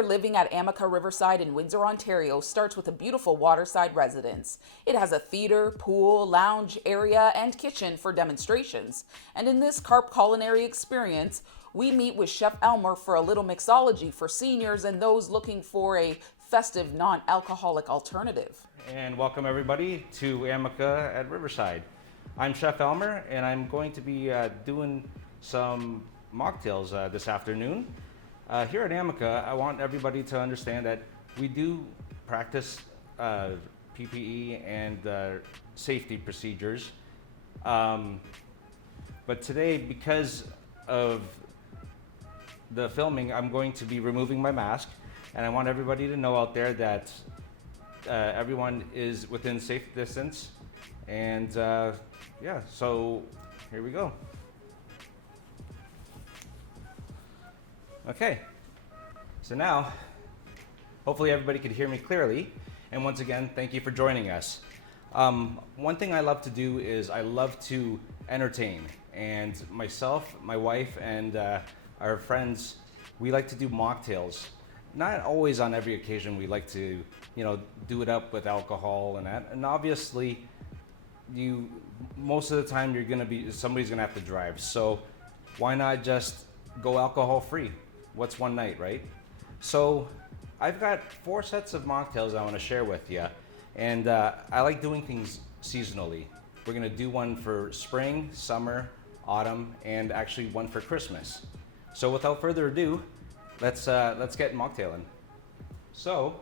you're living at Amica Riverside in Windsor, Ontario starts with a beautiful waterside residence. It has a theater, pool, lounge area, and kitchen for demonstrations. And in this CARP Culinary experience, we meet with Chef Elmer for a little mixology for seniors and those looking for a festive, non-alcoholic alternative. And welcome everybody to Amica at Riverside. I'm Chef Elmer, and I'm going to be doing some mocktails this afternoon. Here at Amica, I want everybody to understand that we do practice PPE and safety procedures. But today, because of the filming, I'm going to be removing my mask, and I want everybody to know out there that everyone is within safe distance. And yeah, so here we go. Okay, so now, hopefully everybody can hear me clearly. And once again, thank you for joining us. One thing I love to do is I love to entertain. And myself, my wife, and our friends, we like to do mocktails. Not always on every occasion we like to, do it up with alcohol and that. And obviously, most of the time somebody's gonna have to drive. So why not just go alcohol free? What's one night, right? So I've got 4 sets of mocktails I want to share with you, and I like doing things seasonally. We're gonna do one for spring, summer, autumn, and actually one for Christmas. So without further ado, let's get mocktailing. So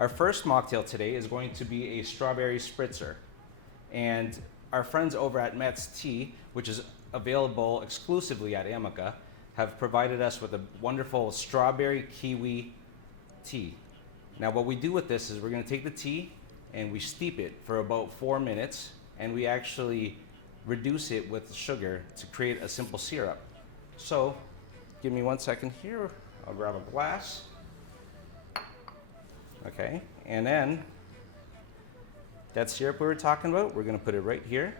our first mocktail today is going to be a strawberry spritzer, and our friends over at Met's Tea, which is available exclusively at Amica, have provided us with a wonderful strawberry kiwi tea. Now what we do with this is we're gonna take the tea and we steep it for about 4 minutes, and we actually reduce it with sugar to create a simple syrup. So give me 1 second here, I'll grab a glass. Okay, and then that syrup we were talking about, we're gonna put it right here.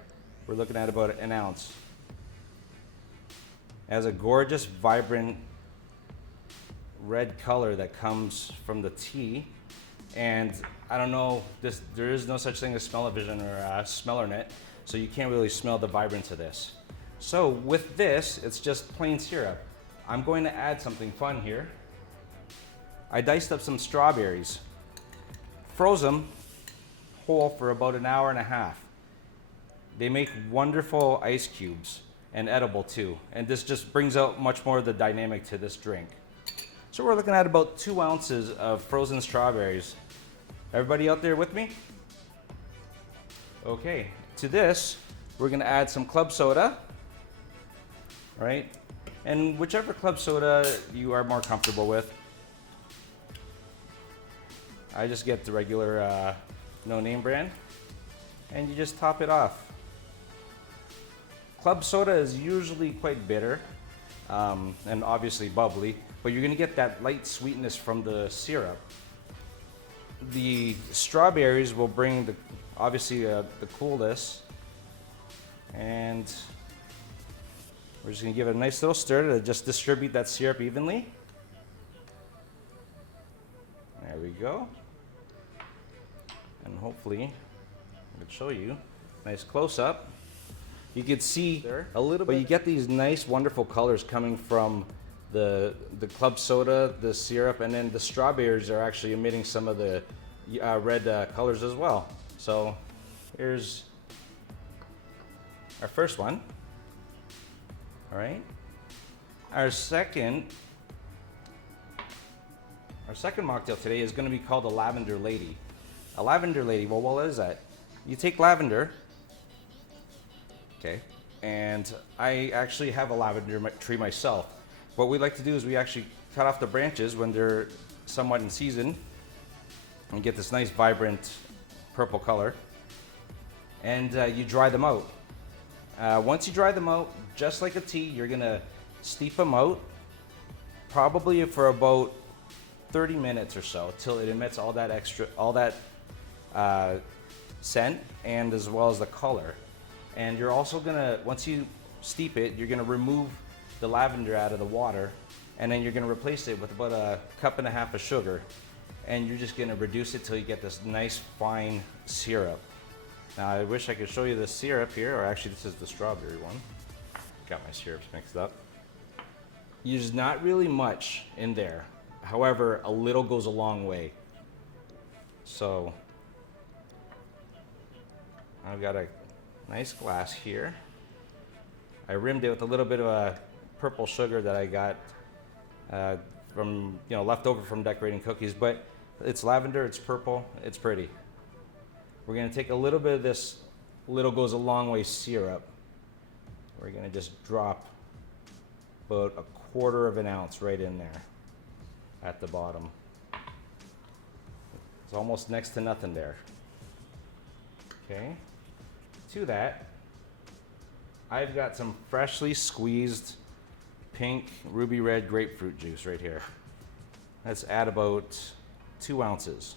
We're looking at about an ounce. It has a gorgeous, vibrant red color that comes from the tea. And I don't know, there is no such thing as smell-o-vision or smellernet, so you can't really smell the vibrance of this. So with this, it's just plain syrup. I'm going to add something fun here. I diced up some strawberries, froze them whole for about an hour and a half. They make wonderful ice cubes and edible too. And this just brings out much more of the dynamic to this drink. So we're looking at about 2 ounces of frozen strawberries. Everybody out there with me? Okay, to this, we're gonna add some club soda, right? And whichever club soda you are more comfortable with. I just get the regular no-name brand, and you just top it off. Club soda is usually quite bitter and obviously bubbly, but you're gonna get that light sweetness from the syrup. The strawberries will bring obviously the coolness, and we're just gonna give it a nice little stir to just distribute that syrup evenly. There we go. And hopefully I can show you nice close up. You can see a little bit, but you get these nice, wonderful colors coming from the club soda, the syrup, and then the strawberries are actually emitting some of the red colors as well. So here's our first one. All right. Our second mocktail today is going to be called a Lavender Lady. A Lavender Lady, well, what is that? You take lavender, okay, and I actually have a lavender tree myself. What we like to do is we actually cut off the branches when they're somewhat in season and get this nice vibrant purple color, and you dry them out. Once you dry them out, just like a tea, you're gonna steep them out probably for about 30 minutes or so till it emits all that scent and as well as the color. And you're also gonna, once you steep it, you're gonna remove the lavender out of the water and then you're gonna replace it with about a cup and a half of sugar, and you're just gonna reduce it till you get this nice fine syrup. Now I wish I could show you the syrup here, or actually this is the strawberry one. Got my syrups mixed up. There's not really much in there. However, a little goes a long way. So I've got a nice glass here. I rimmed it with a little bit of a purple sugar that I got from, left over from decorating cookies, but it's lavender, it's purple, it's pretty. We're gonna take a little bit of this little goes a long way syrup. We're gonna just drop about 1/4 of an ounce right in there at the bottom. It's almost next to nothing there. Okay, to that, I've got some freshly squeezed pink ruby red grapefruit juice right here. Let's add about 2 ounces.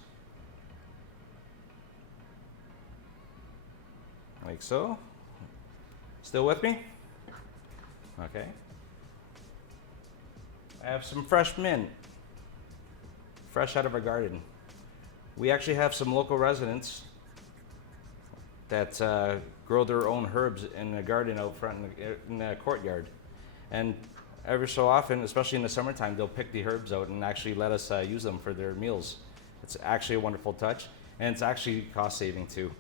Like so. Still with me? Okay. I have some fresh mint, fresh out of our garden. We actually have some local residents that grow their own herbs in the garden out front in the courtyard. And every so often, especially in the summertime, they'll pick the herbs out and actually let us use them for their meals. It's actually a wonderful touch, and it's actually cost saving too.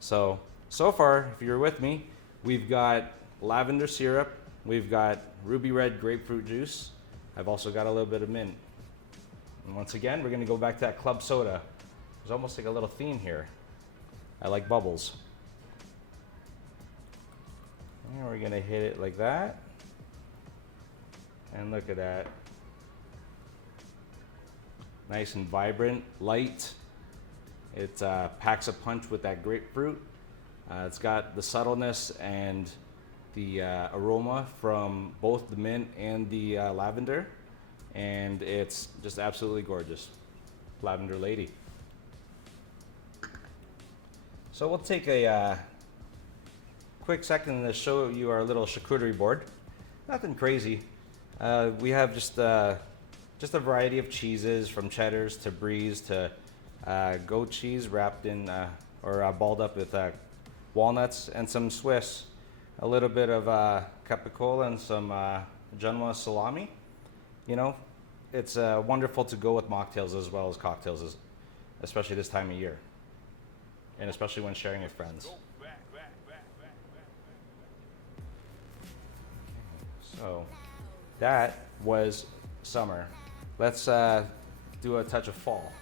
So far, if you're with me, we've got lavender syrup, we've got ruby red grapefruit juice. I've also got a little bit of mint. And once again, we're gonna go back to that club soda. There's almost like a little theme here. I like bubbles. And we're gonna hit it like that. And look at that. Nice and vibrant, light. It packs a punch with that grapefruit. It's got the subtleness and the aroma from both the mint and the lavender. And it's just absolutely gorgeous. Lavender Lady. So we'll take a quick second to show you our little charcuterie board. Nothing crazy. We have just a variety of cheeses, from cheddars to bries to goat cheese wrapped in or balled up with walnuts and some Swiss, a little bit of capicola and some Genoa salami. It's wonderful to go with mocktails as well as cocktails, especially this time of year, and especially when sharing with friends. So that was summer. Let's do a touch of fall.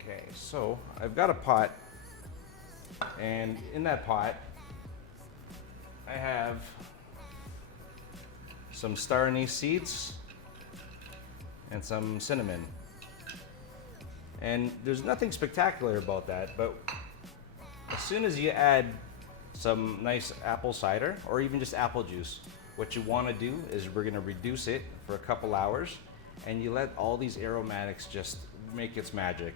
Okay, so I've got a pot, and in that pot I have some star anise seeds and some cinnamon. And there's nothing spectacular about that, but as soon as you add some nice apple cider or even just apple juice, what you want to do is we're going to reduce it for a couple hours, and you let all these aromatics just make its magic.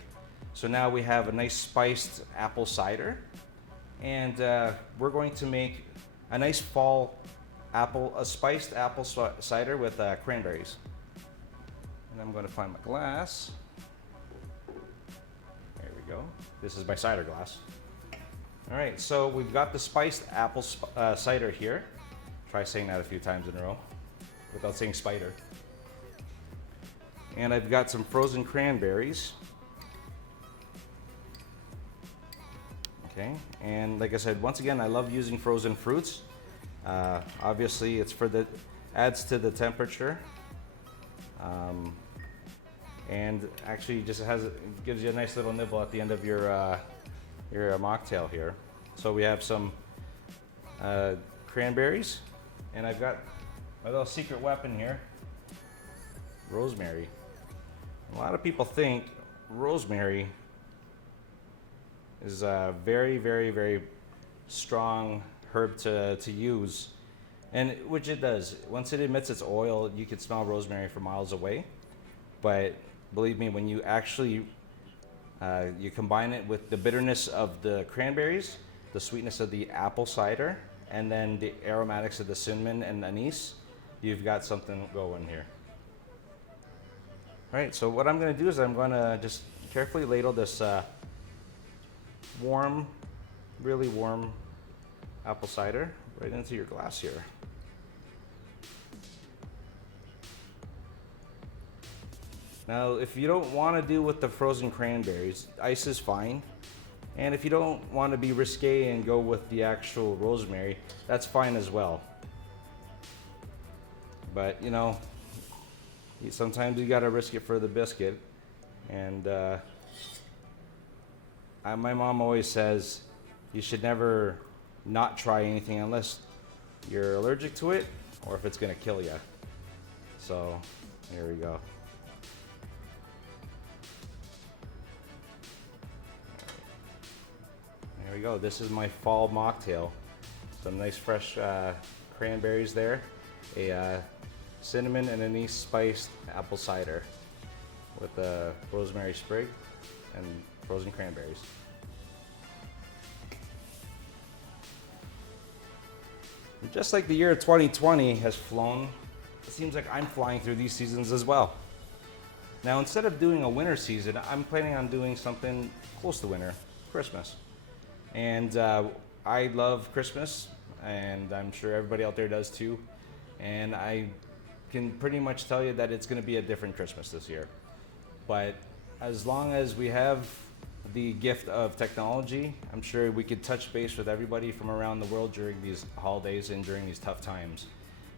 So now we have a nice spiced apple cider, and we're going to make a nice fall spiced apple cider with cranberries. And I'm going to find my glass. There we go. This is my cider glass. All right, so we've got the spiced apple cider here. Try saying that a few times in a row without saying spider. And I've got some frozen cranberries. Okay, and like I said, once again, I love using frozen fruits. Obviously, it's adds to the temperature, and actually just gives you a nice little nibble at the end of your mocktail here. So we have some cranberries, and I've got my little secret weapon here, rosemary. A lot of people think rosemary is a very, very, very strong herb to use, and which it does. Once it emits its oil, you can smell rosemary from miles away. But believe me, when you actually You combine it with the bitterness of the cranberries, the sweetness of the apple cider, and then the aromatics of the cinnamon and anise. You've got something going here. All right, so what I'm gonna do is I'm gonna just carefully ladle this warm, really warm apple cider right into your glass here. Now, if you don't want to do with the frozen cranberries, ice is fine. And if you don't want to be risque and go with the actual rosemary, that's fine as well. But you know, sometimes you gotta risk it for the biscuit. And my mom always says you should never not try anything unless you're allergic to it or if it's gonna kill you. So here we go. There we go. This is my fall mocktail. Some nice fresh cranberries there. A cinnamon and anise spiced apple cider with a rosemary sprig and frozen cranberries. And just like the year 2020 has flown, it seems like I'm flying through these seasons as well. Now, instead of doing a winter season, I'm planning on doing something close to winter, Christmas. And I love Christmas, and I'm sure everybody out there does too. And I can pretty much tell you that it's going to be a different Christmas this year. But as long as we have the gift of technology, I'm sure we could touch base with everybody from around the world during these holidays and during these tough times.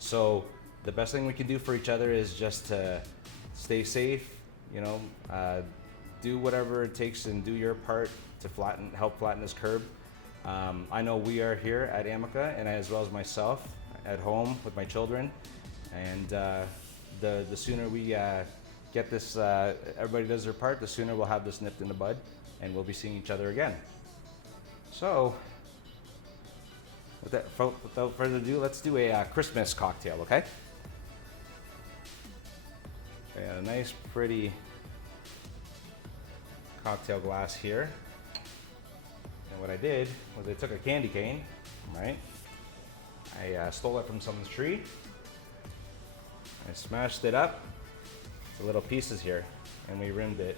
So the best thing we can do for each other is just to stay safe, you know, do whatever it takes and do your part to help flatten this curve. I know we are here at Amica, and as well as myself at home with my children. And the sooner we get this, everybody does their part, the sooner we'll have this nipped in the bud, and we'll be seeing each other again. So, without further ado, let's do a Christmas cocktail, okay? I got a nice, pretty cocktail glass here. And what I did was I took a candy cane, right? I stole it from someone's tree. I smashed it up to little pieces here, and we rimmed it.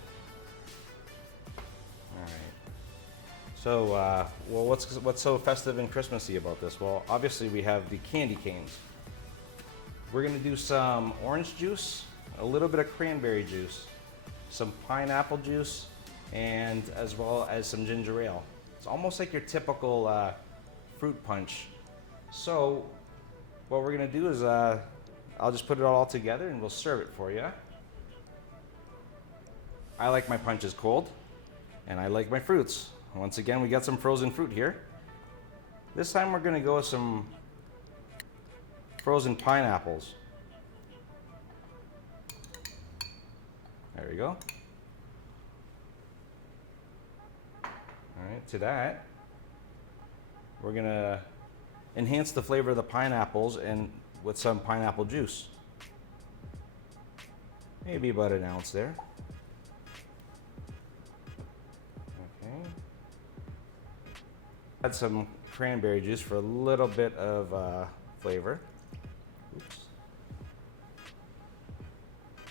All right. So, well, what's so festive and Christmassy about this? Well, obviously we have the candy canes. We're gonna do some orange juice, a little bit of cranberry juice, some pineapple juice, and as well as some ginger ale. It's almost like your typical fruit punch. So what we're gonna do is I'll just put it all together and we'll serve it for you. I like my punches cold, and I like my fruits. Once again, we got some frozen fruit here. This time we're gonna go with some frozen pineapples. There we go. All right, to that, we're gonna enhance the flavor of the pineapples and with some pineapple juice. Maybe about an ounce there. Okay. Add some cranberry juice for a little bit of flavor. Oops.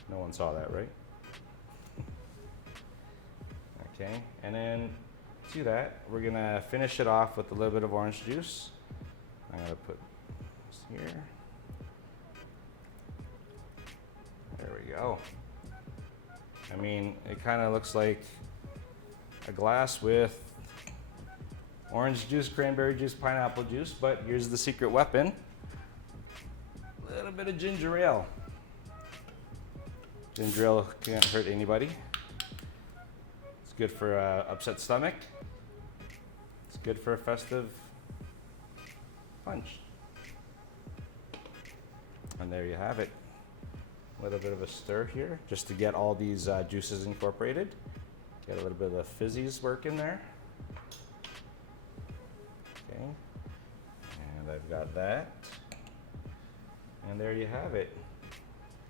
No one saw that, right? Okay, and then to that, we're gonna finish it off with a little bit of orange juice. I'm gonna put this here. There we go. I mean, it kind of looks like a glass with orange juice, cranberry juice, pineapple juice, but here's the secret weapon. A little bit of ginger ale. Ginger ale can't hurt anybody. It's good for upset stomach. It's good for a festive punch. And there you have it. A little bit of a stir here just to get all these juices incorporated. Get a little bit of the fizzies working there. Okay. And I've got that. And there you have it.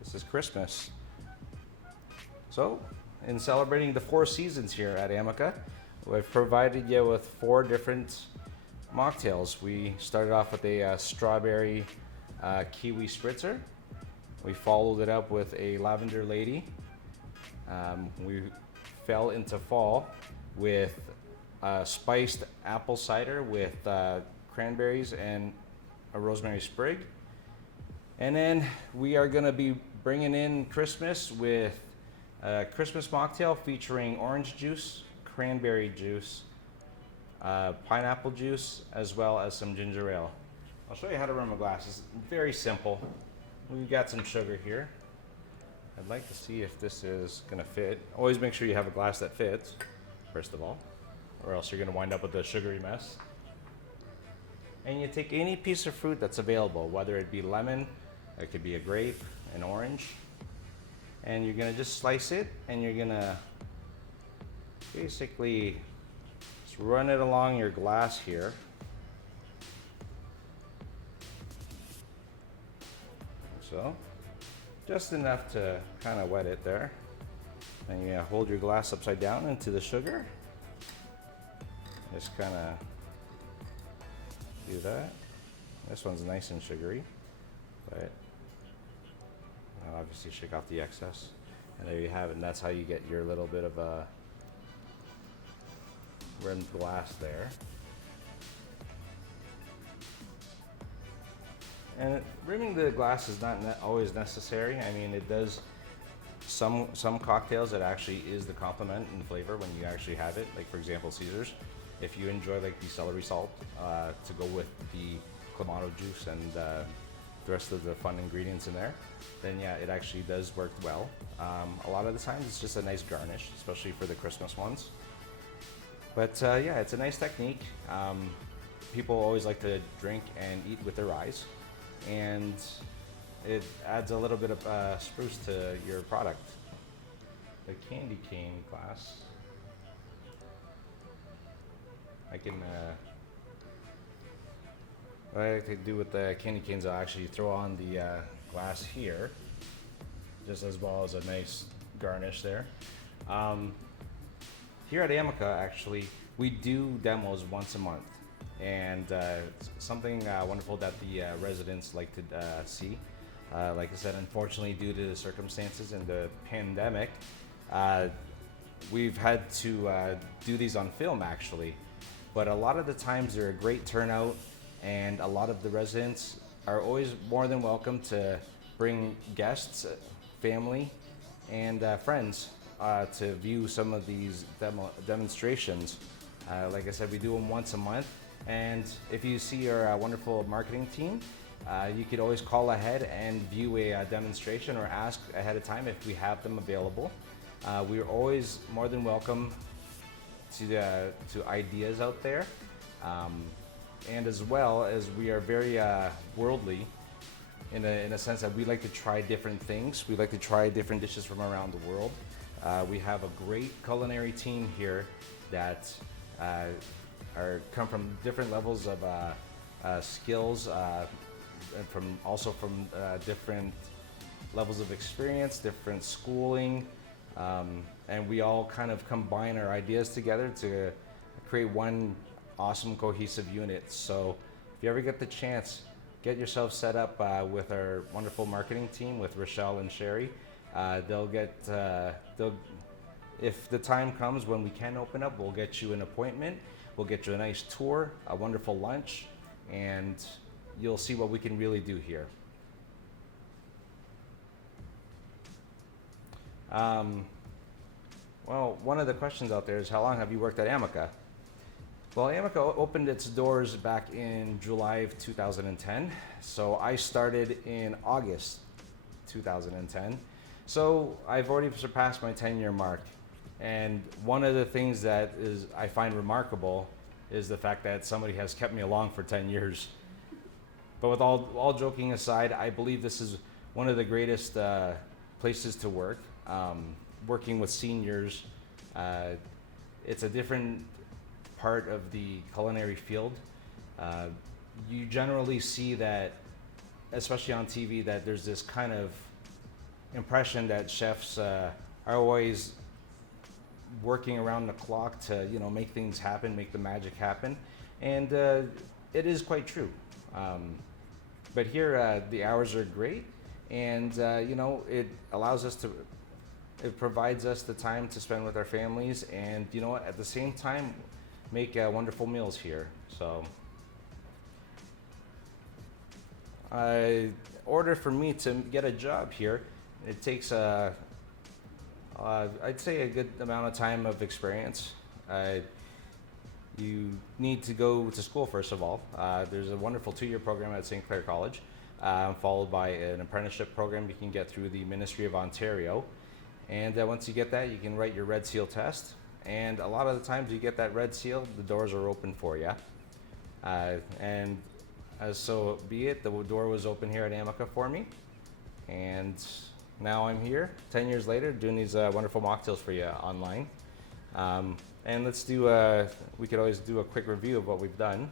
This is Christmas. So, in celebrating the 4 seasons here at Amica, we've provided you with 4 different mocktails. We started off with a strawberry kiwi spritzer. We followed it up with a Lavender Lady. We fell into fall with spiced apple cider with cranberries and a rosemary sprig. And then we are gonna be bringing in Christmas with a Christmas mocktail featuring orange juice, cranberry juice, pineapple juice, as well as some ginger ale. I'll show you how to run my glass. It's very simple. We've got some sugar here. I'd like to see if this is gonna fit. Always make sure you have a glass that fits, first of all, or else you're gonna wind up with a sugary mess. And you take any piece of fruit that's available, whether it be lemon, it could be a grape, an orange, and you're gonna just slice it, and you're gonna basically just run it along your glass here. So, just enough to kind of wet it there. And you hold your glass upside down into the sugar. Just kind of do that. This one's nice and sugary, but I'll obviously shake off the excess. And there you have it, and that's how you get your little bit of a rimmed glass there. And rimming the glass is not always necessary. I mean, it does some cocktails that actually is the complement in flavor when you actually have it. Like for example, Caesar's. If you enjoy like the celery salt to go with the clamato juice and the rest of the fun ingredients in there, then yeah, it actually does work well. A lot of the times it's just a nice garnish, especially for the Christmas ones. But yeah, it's a nice technique. People always like to drink and eat with their eyes, and it adds a little bit of spruce to your product. The candy cane glass, what I like to do with the candy canes, I'll actually throw on the glass here, just as well as a nice garnish there. Here at Amica, actually, we do demos once a month, and it's something wonderful that the residents like to see. Like I said, unfortunately, due to the circumstances and the pandemic, we've had to do these on film, actually. But a lot of the times they're a great turnout, and a lot of the residents are always more than welcome to bring guests, family, and friends to view some of these demonstrations. Like I said, we do them once a month, and if you see our wonderful marketing team, you could always call ahead and view a demonstration or ask ahead of time if we have them available. We're always more than welcome to ideas out there, and as well as we are very worldly in a sense that we like to try different things. We like to try different dishes from around the world. We have a great culinary team here that come from different levels of skills, and from different levels of experience, different schooling, and we all kind of combine our ideas together to create one awesome cohesive unit. So if you ever get the chance, get yourself set up with our wonderful marketing team with Rochelle and Sherry. If the time comes when we can open up, we'll get you an appointment, we'll get you a nice tour, a wonderful lunch, and you'll see what we can really do here. Well, one of the questions out there is, how long have you worked at Amica? Well, Amica opened its doors back in July of 2010. So I started in August 2010. So I've already surpassed my 10-year mark. And one of the things that I find remarkable is the fact that somebody has kept me along for 10 years. But with all joking aside, I believe this is one of the greatest places to work. Working with seniors, it's a different part of the culinary field. You generally see that, especially on TV, that there's this kind of impression that chefs are always working around the clock to, you know, make things happen, make the magic happen. And it is quite true. But here, the hours are great, and you know, it allows us to, it provides us the time to spend with our families, and you know what, at the same time, make wonderful meals here. So, in order for me to get a job here, it takes I'd say a good amount of time of experience. You need to go to school first of all. There's a wonderful 2-year program at St. Clair College, followed by an apprenticeship program you can get through the Ministry of Ontario. And once you get that, you can write your Red Seal test. And a lot of the times you get that Red Seal, the doors are open for you. And as so be it, the door was open here at Amica for me. And now I'm here, 10 years later, doing these wonderful mocktails for you online. And let's do, we could always do a quick review of what we've done.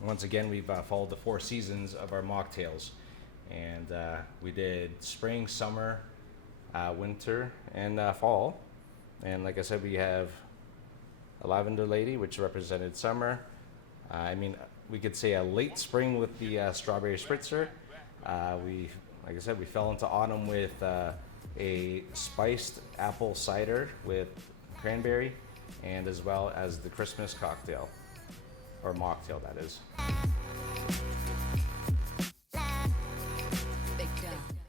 Once again, we've followed the 4 seasons of our mocktails. And we did spring, summer, winter, and fall. And like I said, we have a Lavender Lady, which represented summer. I mean, we could say a late spring with the strawberry Spritzer. Like I said, we fell into autumn with a spiced apple cider with cranberry, and as well as the Christmas cocktail, or mocktail that is.